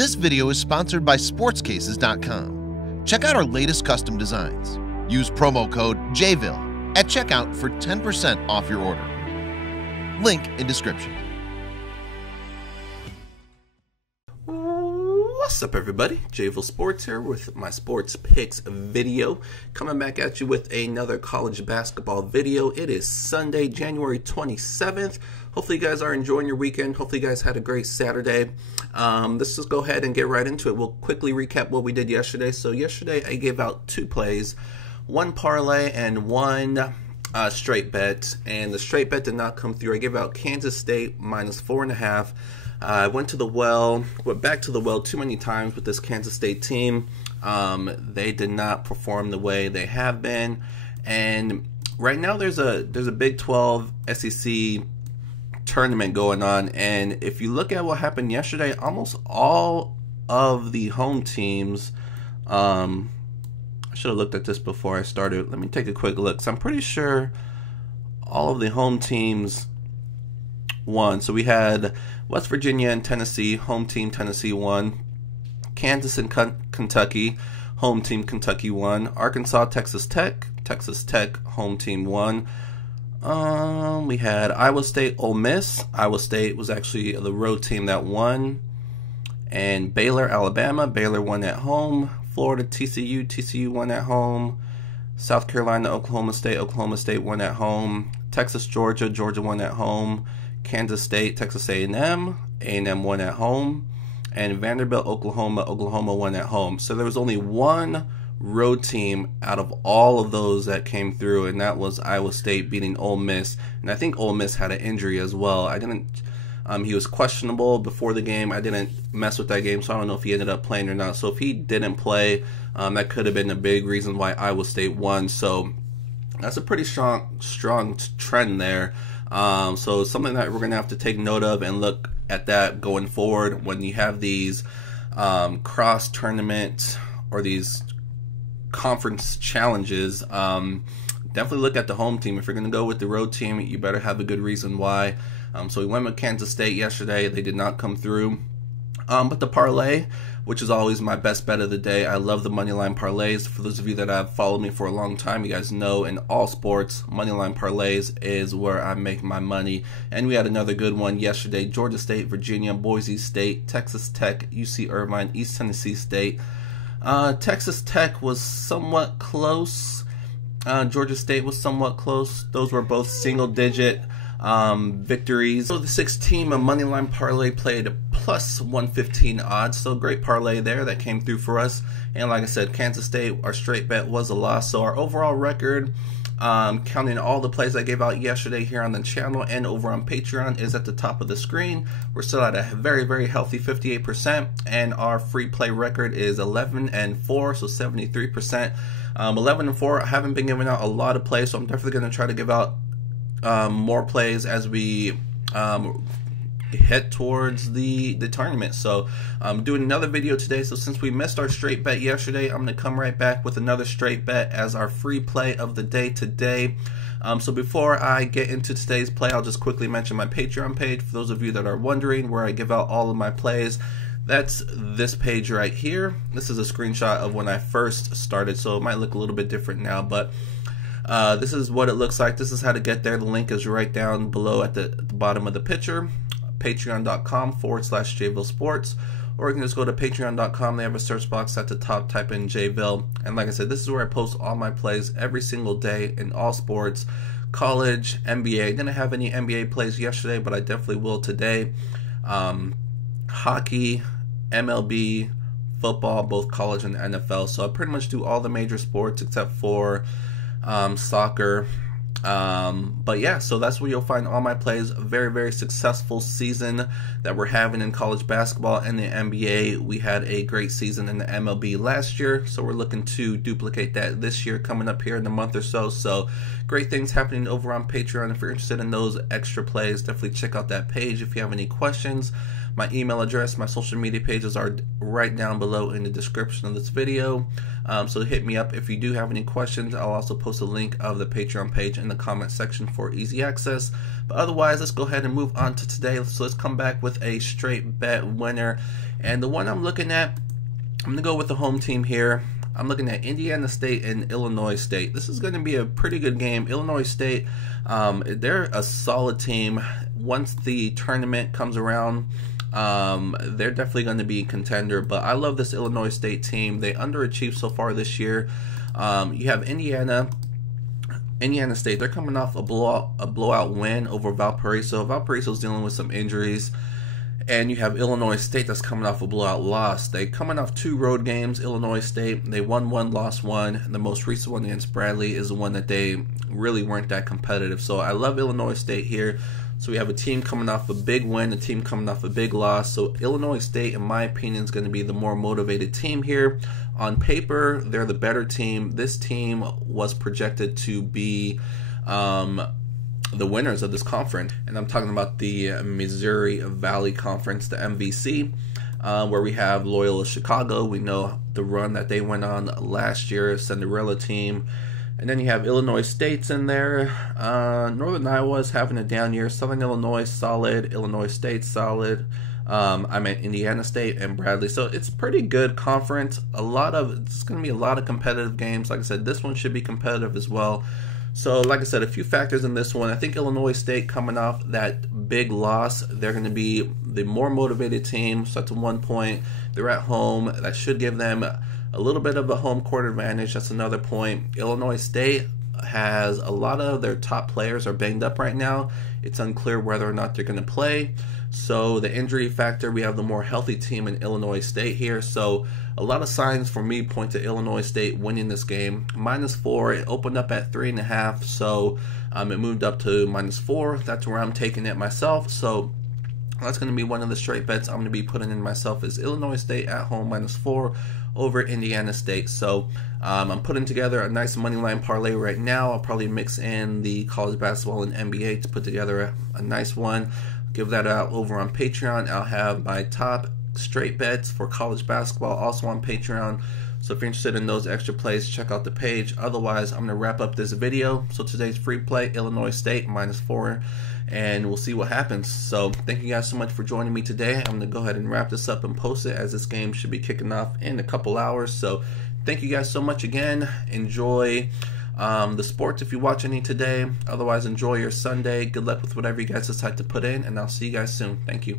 This video is sponsored by sportscases.com. Check out our latest custom designs. Use promo code JVille at checkout for 10% off your order. Link in description. What's up, everybody? JVille Sports here with my sports picks video, coming back at you with another college basketball video. It is Sunday, January 27th. Hopefully you guys are enjoying your weekend. Hopefully you guys had a great Saturday. Let's just go ahead and get right into it. We'll quickly recap what we did yesterday. So yesterday I gave out 2 plays, 1 parlay and 1 straight bet, and the straight bet did not come through. I gave out Kansas State minus 4.5. I went back to the well too many times with this Kansas State team. They did not perform the way they have been, and right now there's a Big 12 SEC tournament going on, and if you look at what happened yesterday, almost all of the home teams, I should have looked at this before I started. Let me take a quick look. So I'm pretty sure all of the home teams won. So we had West Virginia and Tennessee, home team Tennessee won. Kansas and Kentucky, home team Kentucky won. Arkansas, Texas Tech, home team won. We had Iowa State, Ole Miss. Iowa State was actually the road team that won. And Baylor, Alabama. Baylor won at home. Florida, TCU won at home. South Carolina, Oklahoma State won at home. Texas, Georgia won at home. Kansas State, Texas A&M won at home. And Vanderbilt, Oklahoma won at home. So there was only one road team out of all of those that came through, and that was Iowa State beating Ole Miss. And I think Ole Miss had an injury as well. He was questionable before the game. I didn't mess with that game, so I don't know if he ended up playing or not. So if he didn't play, that could have been a big reason why Iowa State won. So that's a pretty strong trend there. So something that we're going to have to take note of and look at that going forward when you have these cross-tournament or these conference challenges. Definitely look at the home team. If you're going to go with the road team, you better have a good reason why. So we went with Kansas State yesterday. They did not come through. But the parlay, which is always my best bet of the day. I love the moneyline parlays. For those of you that have followed me for a long time, you guys know in all sports, moneyline parlays is where I make my money. And we had another good one yesterday. Georgia State, Virginia, Boise State, Texas Tech, UC Irvine, East Tennessee State. Texas Tech was somewhat close. Georgia State was somewhat close. Those were both single-digit victories. So the 6-team moneyline parlay played plus 115 odds, so great parlay there that came through for us. And like I said, Kansas State, our straight bet was a loss. So our overall record, counting all the plays I gave out yesterday here on the channel and over on Patreon, is at the top of the screen. We're still at a very, very healthy 58%, and our free play record is 11-4, so 73%. 11-4. I haven't been giving out a lot of plays, so I'm definitely going to try to give out more plays as we head towards the tournament. So I'm doing another video today. So since we missed our straight bet yesterday, I'm going to come right back with another straight bet as our free play of the day today. So before I get into today's play, I'll just quickly mention my Patreon page for those of you that are wondering, where I give out all of my plays. That's this page right here. This is a screenshot of when I first started, so it might look a little bit different now, but this is what it looks like. This is how to get there. The link is right down below at the bottom of the picture. Patreon.com/JVille Sports, or you can just go to Patreon.com. They have a search box at the top. Type in JVille, and like I said, this is where I post all my plays every single day in all sports, college, NBA. I didn't have any NBA plays yesterday, but I definitely will today. Hockey, MLB, football, both college and NFL. So I pretty much do all the major sports except for soccer. But yeah, so that's where you'll find all my plays. A very, very successful season that we're having in college basketball and the NBA. We had a great season in the MLB last year, so we're looking to duplicate that this year coming up here in a month or so. So great things happening over on Patreon. If you're interested in those extra plays, definitely check out that page. If you have any questions, my email address, my social media pages are right down below in the description of this video. So hit me up if you do have any questions. I'll also post a link of the Patreon page in the comment section for easy access. But otherwise, let's go ahead and move on to today. So let's come back with a straight bet winner. And the one I'm looking at, I'm going to go with the home team here. I'm looking at Indiana State and Illinois State. This is going to be a pretty good game. Illinois State, they're a solid team. Once the tournament comes around, they're definitely going to be a contender. But I love this Illinois State team. They underachieved so far this year. You have Indiana State. They're coming off a blowout win over Valparaiso. Valparaiso's dealing with some injuries. And you have Illinois State that's coming off a blowout loss. They coming off 2 road games. Illinois State, they won 1, lost 1. The most recent one against Bradley is the one that they really weren't that competitive. So I love Illinois State here. So we have a team coming off a big win, a team coming off a big loss. So Illinois State, in my opinion, is going to be the more motivated team here. On paper, they're the better team. This team was projected to be the winners of this conference, and I'm talking about the Missouri Valley Conference, the MVC, where we have Loyola Chicago. We know the run that they went on last year, Cinderella team. And then you have Illinois State's in there. Northern Iowa's having a down year. Southern Illinois, solid. Illinois State, solid. I meant Indiana State and Bradley. So it's a pretty good conference. It's going to be a lot of competitive games. Like I said, this one should be competitive as well. So, like I said, a few factors in this one. I think Illinois State, coming off that big loss, they're going to be the more motivated team. So that's 1 point. They're at home. That should give them a little bit of a home court advantage. That's another point. Illinois State has a lot of their top players are banged up right now. It's unclear whether or not they're going to play. So the injury factor, we have the more healthy team in Illinois State here. So a lot of signs for me point to Illinois State winning this game. -4, it opened up at 3.5, so it moved up to -4. That's where I'm taking it myself. So that's going to be one of the straight bets I'm going to be putting in myself, is Illinois State at home -4 over Indiana State. So I'm putting together a nice money line parlay right now. I'll probably mix in the college basketball and NBA to put together a nice one. Give that out over on Patreon. I'll have my top straight bets for college basketball also on Patreon. So if you're interested in those extra plays, check out the page. Otherwise, I'm going to wrap up this video. So today's free play, Illinois State -4, and we'll see what happens. So thank you guys so much for joining me today. I'm going to go ahead and wrap this up and post it, as this game should be kicking off in a couple hours. So thank you guys so much again. Enjoy the sports if you watch any today. Otherwise, enjoy your Sunday. Good luck with whatever you guys decide to put in, and I'll see you guys soon. Thank you.